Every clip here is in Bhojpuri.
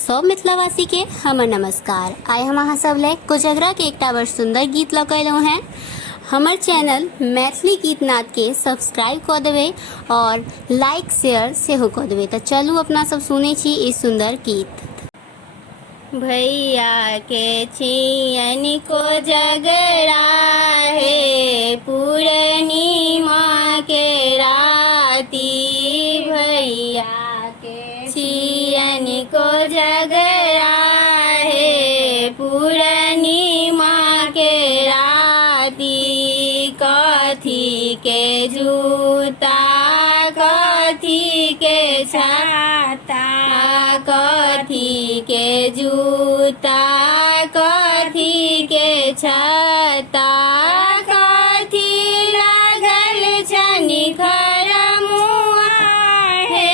सब मिथिलावासी के हमर नमस्कार। आइ हम अहाँ सब ले कोजगरा के एकटा बड़ सुंदर गीत लऽ कऽ अयलहुँ हैं। हमर चैनल मैथिली गीत नाद के सब्सक्राइब कऽ देबै और लाइक शेयर सेहो कऽ देबै। तऽ चलू अपना सब सुनै छी ई सुंदर गीत। भैया के छियन कोजगरा हे पूर्णिमा के राती, भैया छियन कोजगरा हे पूर्णिमा के राती। कथी के जूता कथी के छाता, कथी के जूता कथी के छाता, कथी लागल छनि खरमुआ हे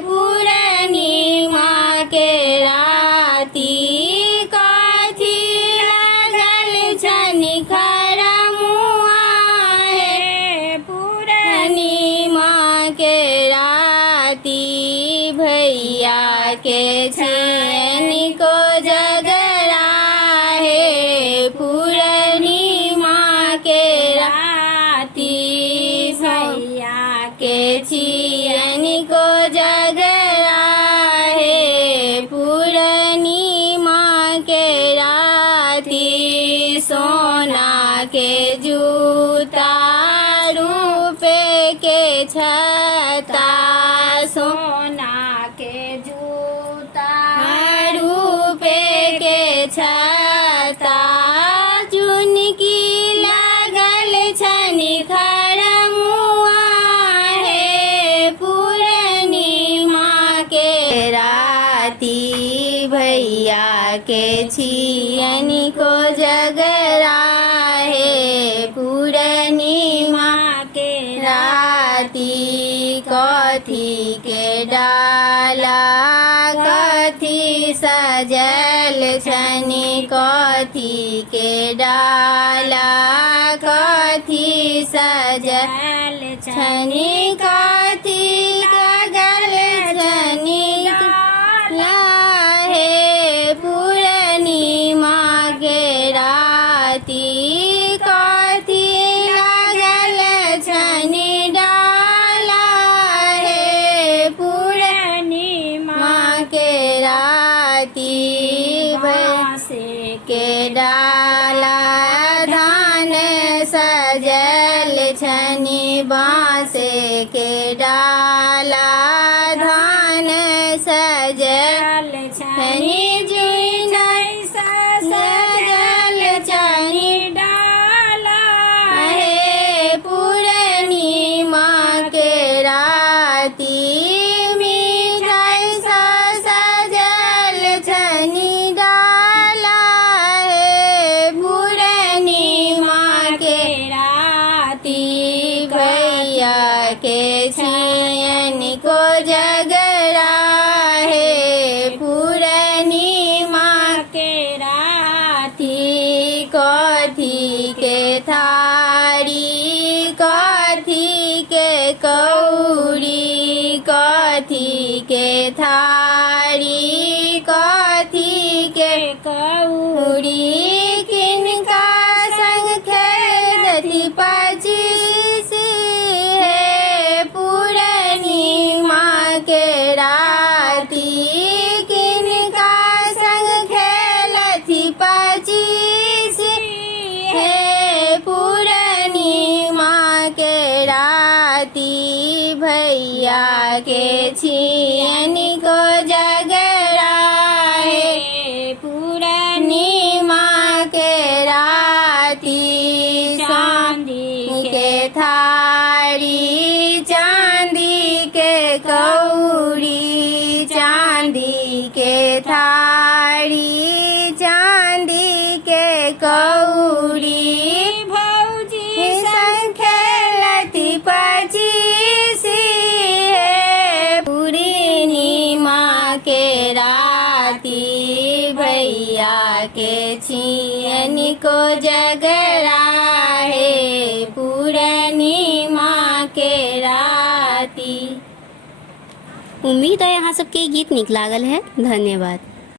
पूर्णिमा के राती। कथी लागल छनि खरमुआ हे पूर्णिमा के राती। भैया के छियन कोजगरा हे पूर्णिमा के राती। भैया के छियन कोजगरा हे पूर्णिमा के राती। सोना के जूता रूपे के छता, सोना के जूता रूपे के छता, चुनकी लागल छनि खरमुआ हे पूर्णिमा के राती। भैया के छियन कोजगरा हे पूर्णिमा के राती। कथी के डाला कथी सजल छनि, कथी के डाला कथी सजल छनि, कथी कागल छनि हे पूर्णिमा के राती। कथी लागल छनि डाला हे पूर्णिमा के राती। बाँस के डाला धान सजल छनि, बाँस के डाला धान सजल छनि, जुइन सजल छनि डाला हे पूर्णिमा के राती। मिठाई सजल छनि डाला हे पूर्णिमा के राती। भैया के छियन कोजगरा हे पूर्णिमा के राती। कथी के थारी कथी के कौड़ी, कथी के थारी कथी के कौड़ी, किनका संग खेलती पचीस हे पूर्णिमा के राती। किनका संग खेलती पचीस हे पूर्णिमा के राती। भैया के छियन कोजगरा हे पूर्णिमा के राती। चांदी के थारी चांदी के कौड़ी, चांदी के थारी चांदी के कौड़ी, भौजी संग खेलती पचीस हे पूर्णिमा के राती। भैया के छियन कोजगरा हे पूर्णिमा के राती। उम्मीद है यहाँ सबके गीत निक लागल है। धन्यवाद।